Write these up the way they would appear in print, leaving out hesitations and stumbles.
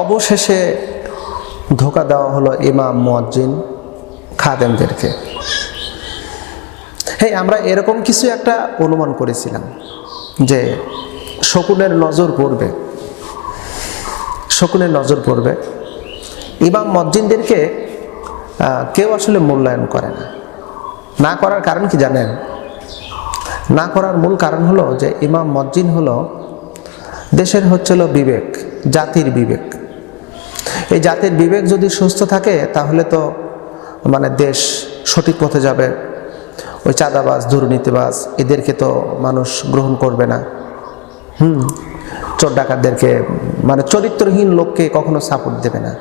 অবশেষে ধোঁকা দেওয়া হলো ইমাম, মুয়াজ্জিন, খাদেমদেরকে। হ্যাঁ, আমরা এরকম কিছু একটা অনুমান করেছিলাম যে শকুনের নজর পড়বে, শকুনের নজর পড়বে। ইমাম, মুয়াজ্জিনদেরকে কেউ আসলে মূল্যায়ন করে না। না করার কারণ কি জানেন? না করার মূল কারণ হলো যে ইমাম, মুয়াজ্জিন হলো দেশের হচ্ছিল বিবেক, জাতির বিবেক। এই জাতির বিবেক যদি সুস্থ থাকে তাহলে তো মানে দেশ সঠিক পথে যাবে। ওই চাঁদাবাজ, দুর্নীতিবাজ এদেরকে তো মানুষ গ্রহণ করবে না। চোর ডাকাতদেরকে, মানে চরিত্রহীন লোককে কখনো সাপোর্ট দেবে না।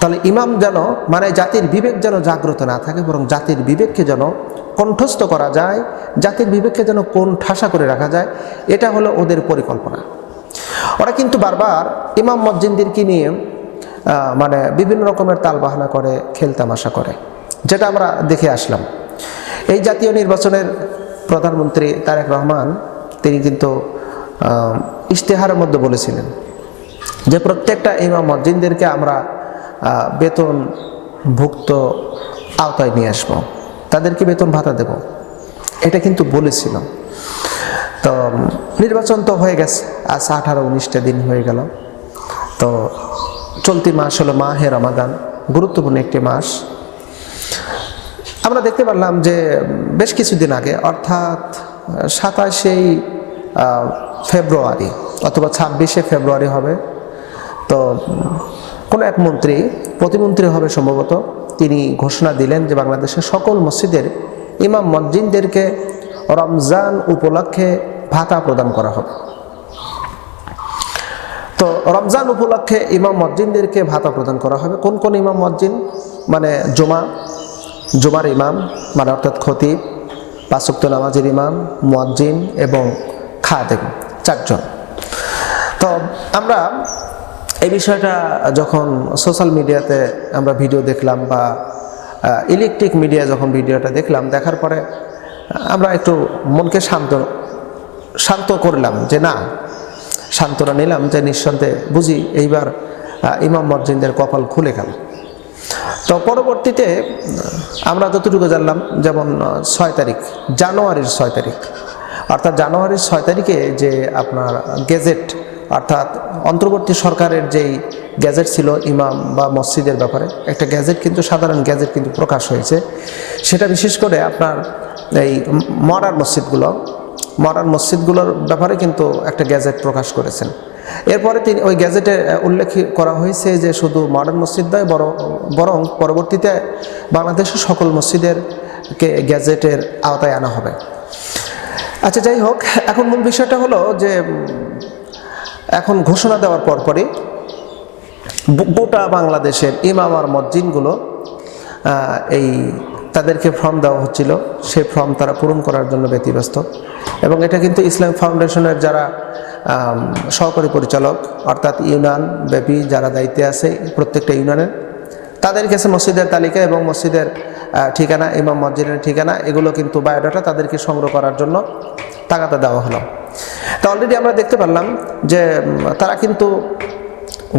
তাহলে ইমাম যেন মানে জাতির বিবেক যেন জাগ্রত না থাকে, বরং জাতির বিবেককে যেন কণ্ঠস্থ করা যায়, জাতির বিবেককে যেন কোণঠাসা করে রাখা যায়, এটা হলো ওদের পরিকল্পনা। ওরা কিন্তু বারবার ইমাম, মুয়াজ্জিনদেরকে নিয়ে মানে বিভিন্ন রকমের তালবাহানা করে, খেলতামাশা করে, যেটা আমরা দেখে আসলাম। এই জাতীয় নির্বাচনের প্রধানমন্ত্রী তারেক রহমান তিনি কিন্তু ইশতেহারের মধ্যে বলেছিলেন যে প্রত্যেকটা ইমাম, মুয়াজ্জিনদেরকে আমরা বেতনভুক্ত আওতায় নিয়ে আসবো, তাদেরকে বেতন ভাতা দেব, এটা কিন্তু বলেছিল। তো নির্বাচন তো হয়ে গেছে, আজ 18-19টা দিন হয়ে গেল। তো চলতি মাস হলো মাহে রমাদান, গুরুত্বপূর্ণ একটি মাস। আমরা দেখতে পারলাম যে বেশ কিছুদিন আগে, অর্থাৎ 27শে ফেব্রুয়ারি অথবা 26শে ফেব্রুয়ারি হবে, তো কোনো এক মন্ত্রী, প্রতিমন্ত্রী হবে সম্ভবত, তিনি ঘোষণা দিলেন যে বাংলাদেশের সকল মসজিদের ইমাম, মুয়াজ্জিনদেরকে রমজান উপলক্ষে ভাতা প্রদান করা হবে। তো রমজান উপলক্ষে ইমাম, মুয়াজ্জিনদেরকে ভাতা প্রদান করা হবে। কোন কোন ইমাম, মুয়াজ্জিন? মানে জুমার ইমাম, মানে অর্থাৎ খতিব, 5 ওয়াক্ত নামাজের ইমাম, মুয়াজ্জিন এবং খাদেম, 4 জন। তো আমরা এই বিষয়টা যখন সোশ্যাল মিডিয়াতে আমরা ভিডিও দেখলাম বা ইলেকট্রিক মিডিয়া যখন ভিডিওটা দেখলাম, দেখার পরে আমরা একটু মনকে শান্ত করলাম যে না, সান্ত্বনা নিলাম যে নিঃসন্দেহে বুঝি এইবার ইমাম, মুয়াজ্জিনদের কপাল খুলে গেল। তো পরবর্তীতে আমরা যতটুকু জানলাম, যেমন 6 তারিখ, জানুয়ারির 6 তারিখ, অর্থাৎ জানুয়ারির 6 তারিখে যে আপনার গেজেট, অর্থাৎ অন্তর্বর্তী সরকারের যেই গ্যাজেট ছিল ইমাম বা মসজিদের ব্যাপারে, একটা গ্যাজেট কিন্তু, সাধারণ গ্যাজেট কিন্তু প্রকাশ হয়েছে। সেটা বিশেষ করে আপনার এই মডার্ন মসজিদগুলোর ব্যাপারে কিন্তু একটা গ্যাজেট প্রকাশ করেছেন। এরপরে তিনি ওই গ্যাজেটে উল্লেখ করা হয়েছে যে শুধু মডার্ন মসজিদ নয়, বরং পরবর্তীতে বাংলাদেশের সকল মসজিদেরকে গ্যাজেটের আওতায় আনা হবে। আচ্ছা, যাই হোক, এখন মূল বিষয়টা হলো যে এখন ঘোষণা দেওয়ার পরপরই গোটা বাংলাদেশের ইমাম আর মুয়াজ্জিনগুলো এই তাদেরকে ফর্ম দেওয়া হচ্ছিল, সেই ফর্ম তারা পূরণ করার জন্য ব্যতিব্যস্ত। এবং এটা কিন্তু ইসলাম ফাউন্ডেশনের যারা সহকারী পরিচালক, অর্থাৎ ইউনিয়ন ব্যাপী যারা দায়িত্বে আছে প্রত্যেকটা ইউনিয়নের, তাদের কাছে মসজিদের তালিকা এবং মসজিদের ঠিকানা, ইমাম, মুয়াজ্জিনের ঠিকানা, এগুলো কিন্তু বায়োডাটা তাদেরকে সংগ্রহ করার জন্য তাগাদা দেওয়া হলো। তো অলরেডি আমরা দেখতে পারলাম যে তারা কিন্তু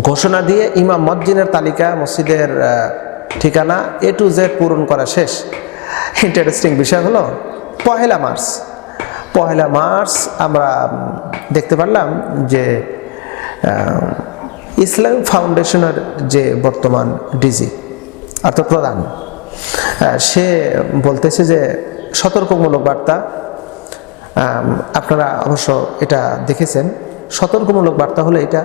ঘোষণা দিয়ে ইমাম, মুয়াজ্জিনের তালিকা, মসজিদের ঠিকানা A to Z পূরণ করা শেষ। ইন্টারেস্টিং বিষয় হলো পহেলা মার্চ আমরা দেখতে পারলাম যে ইসলামিক ফাউন্ডেশনের যে বর্তমান ডিজি অর্থাৎ প্রধান, সে বলতেছে যে সতর্কমূলক বার্তা, আপনারা অবশ্য এটা দেখেছেন, সতর্কমূলক বার্তা হলো এটা,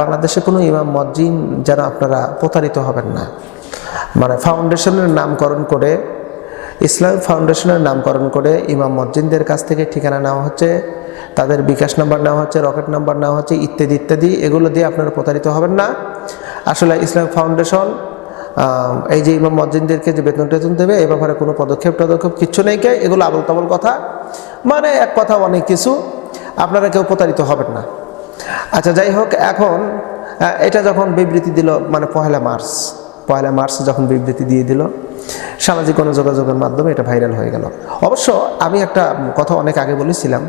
বাংলাদেশে কোনো ইমাম, মুয়াজ্জিন যেন আপনারা প্রতারিত হবেন না। মানে ফাউন্ডেশনের নামকরণ করে, ইসলামিক ফাউন্ডেশনের নামকরণ করে ইমাম, মুয়াজ্জিনদের কাছ থেকে ঠিকানা নেওয়া হচ্ছে, তাদের বিকাশ নাম্বার নেওয়া হচ্ছে, রকেট নাম্বার নেওয়া হচ্ছে, ইত্যাদি ইত্যাদি। এগুলো দিয়ে আপনারা প্রতারিত হবেন না। আসলে ইসলামিক ফাউন্ডেশন এই যে ইমাম, মুয়াজ্জিনদেরকে যে বেতন টেতন দেবে, এ ব্যাপারে কোনো পদক্ষেপ কিচ্ছু নেই। এগুলো আবল তাবল কথা, মানে এক কথা অনেক কিছু, আপনারা কেউ প্রতারিত হবেন না। আচ্ছা, যাই হোক, এখন এটা যখন বিবৃতি দিল, মানে পহেলা মার্চ যখন বিবৃতি দিয়ে দিল, সামাজিক গণযোগাযোগের মাধ্যমে এটা ভাইরাল হয়ে গেল। অবশ্য আমি একটা কথা অনেক আগে বলেছিলাম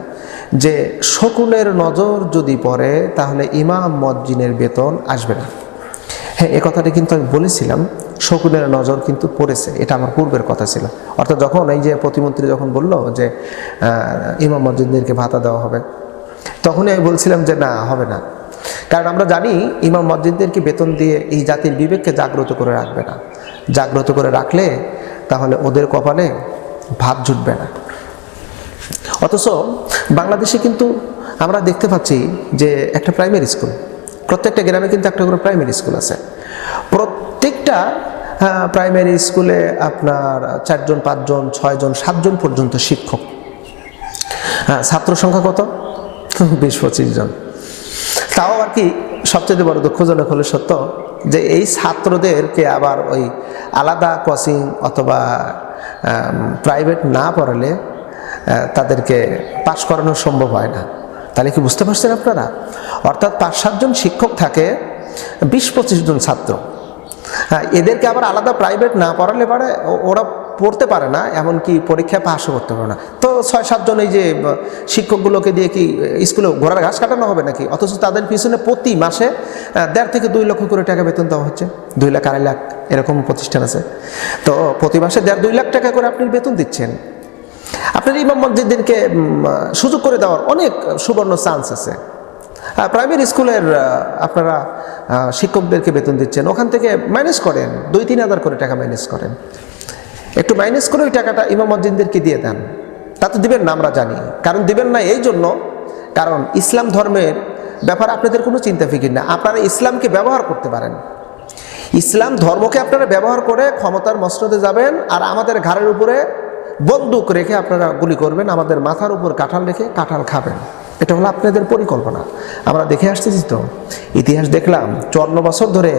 যে শকুনের নজর যদি পড়ে তাহলে ইমাম মুয়াজ্জিনের বেতন আসবে না। হ্যাঁ, এ কথাটি কিন্তু আমি বলেছিলাম, শকুনের নজর কিন্তু পড়েছে, এটা আমার পূর্বের কথা ছিল। অর্থাৎ যখন এই যে প্রতিমন্ত্রী যখন বলল যে ইমাম মুয়াজ্জিনদেরকে ভাতা দেওয়া হবে, তখনই আমি বলছিলাম যে না, হবে না। কারণ আমরা জানি ইমাম মুয়াজ্জিনদেরকে বেতন দিয়ে এই জাতির বিবেককে জাগ্রত করে রাখবে না। জাগ্রত করে রাখলে তাহলে ওদের কপালে ভাত জুটবে না। অথচ বাংলাদেশে কিন্তু আমরা দেখতে পাচ্ছি যে একটা প্রাইমারি স্কুল, প্রত্যেকটা গ্রামে কিন্তু একটা করে প্রাইমারি স্কুল আছে। প্রত্যেকটা প্রাইমারি স্কুলে আপনার 4 জন 5 জন 6 জন 7 জন পর্যন্ত শিক্ষক। ছাত্র সংখ্যা কত? 20-25 জন। তাও আর কি সবচেয়ে বড় দুঃখজনক হলো সত্য যে এই ছাত্রদেরকে আবার ওই আলাদা কোচিং অথবা প্রাইভেট না পড়ালে তাদেরকে পাশ করানো সম্ভব হয় না। তাহলে কি বুঝতে পারছেন আপনারা? অর্থাৎ 5-7 জন শিক্ষক থাকে, 20-25 জন ছাত্র। হ্যাঁ, এদেরকে আবার আলাদা প্রাইভেট না পড়ালে পারে ওরা পড়তে পারে না, এমনকি পরীক্ষায় পাশও করতে পারে না। তো 6-7 জন এই যে শিক্ষকগুলোকে দিয়ে কি স্কুলে ঘোড়ার ঘাস কাটানো হবে নাকি? অথচ তাদের পিছনে প্রতি মাসে 1.5 থেকে 2 লক্ষ করে টাকা বেতন দেওয়া হচ্ছে। 2 লাখ 2.5 লাখ এরকম প্রতিষ্ঠান আছে। তো প্রতি মাসে 1.5-2 লাখ টাকা করে আপনি বেতন দিচ্ছেন। আপনার ইমাম মসজিদদেরকে সুযোগ করে দেওয়ার অনেক সুবর্ণ চান্স আছে। প্রাইমারি স্কুলের আপনারা শিক্ষকদেরকে বেতন দিচ্ছেন, ওখান থেকে মাইনাস করেন, 2-3 হাজার করে টাকা মাইনাস করেন। একটু মাইনাস করে ওই টাকাটা ইমাম মুয়াজ্জিনদেরকে দিয়ে দেন। তা তো দিবেন না আমরা জানি, কারণ দিবেন না এই জন্য কারণ ইসলাম ধর্মের ব্যাপারে আপনাদের কোনো চিন্তা ফিকির না। আপনারা ইসলামকে ব্যবহার করতে পারেন, ইসলাম ধর্মকে আপনারা ব্যবহার করে ক্ষমতার মসনদে যাবেন, আর আমাদের ঘাড়ের উপরে বন্দুক রেখে আপনারা গুলি করবেন, আমাদের মাথার উপর কাঁঠাল রেখে কাঁঠাল খাবেন। এটা হলো আপনাদের পরিকল্পনা। আমরা দেখে আসতেছি, তো ইতিহাস দেখলাম 54 বছর ধরে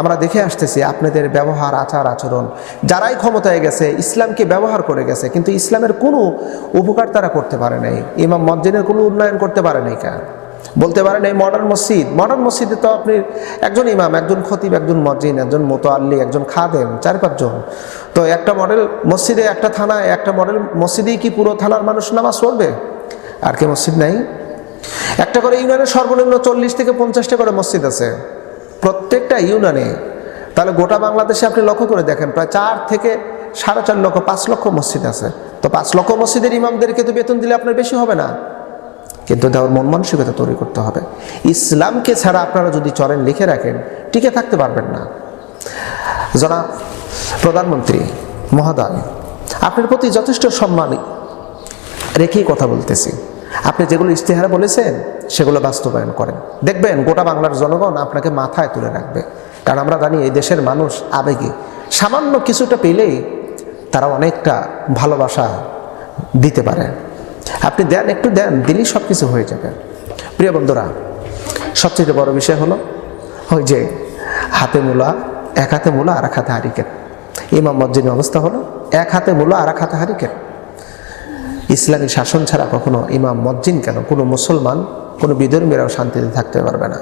আমরা দেখে আসতেছি আপনাদের ব্যবহার, আচার আচরণ। যারাই ক্ষমতায় গেছে ইসলামকে ব্যবহার করে গেছে, কিন্তু ইসলামের কোনো উপকার তারা করতে পারে নাই। ইমাম মুয়াজ্জিনের কোনো উন্নয়ন করতে পারে নাই। বলতে পারেন এই মডার্ন মসজিদে তো আপনি একজন ইমাম, একজন খতিব, একজন মুয়াজ্জিন, একজন মুতাআল্লি, একজন খাদেম, 4-5 জন। তো একটা মডেল মসজিদে, একটা থানায়, একটা মডেল মসজিদেই কি পুরো থানার মানুষ নামাজ পড়বে? আর কি মসজিদ নাই? একটা করে ইউনিয়নে সর্বনিম্ন 40 থেকে 50টা করে মসজিদ আছে প্রত্যেকটা ইউনিয়নে। তাহলে গোটা বাংলাদেশে আপনি লক্ষ্য করে দেখেন প্রায় 4 থেকে 4.5 লক্ষ, 5 লক্ষ মসজিদ আছে। তো 5 লক্ষ মসজিদের ইমামদেরকে তো বেতন দিলে আপনার বেশি হবে না, কিন্তু দেওয়ার মন মানসিকতা তৈরি করতে হবে। ইসলামকে ছাড়া আপনারা যদি চলেন, লিখে রাখেন, টিকে থাকতে পারবেন না। জনাব প্রধানমন্ত্রী মহোদয়, আপনার প্রতি যথেষ্ট সম্মান রেখেই কথা বলতেছি। আপনি যেগুলো ইশতেহারে বলেছেন সেগুলো বাস্তবায়ন করেন, দেখবেন গোটা বাংলার জনগণ আপনাকে মাথায় তুলে রাখবে। কারণ আমরা জানি এই দেশের মানুষ আবেগে সামান্য কিছুটা পেলেই তারা অনেকটা ভালোবাসা দিতে পারে। আপনি দেন, একটু দেন, দিলেই সব কিছু হয়ে যাবে। প্রিয় বন্ধুরা, সবচেয়ে বড় বিষয় হলো ওই যে হাতে মূলা, এক হাতে মূলা আর এক হাতে হারিকেন। ইমাম মুয়াজ্জিনের অবস্থা হলো এক হাতে মূলা আর এক হাতে হারিকেন। ইসলামী শাসন ছাড়া কখনো ইমাম মুয়াজ্জিন কেন, কোনো মুসলমান, কোনো বিধর্মীরাও শান্তিতে থাকতে পারবে না।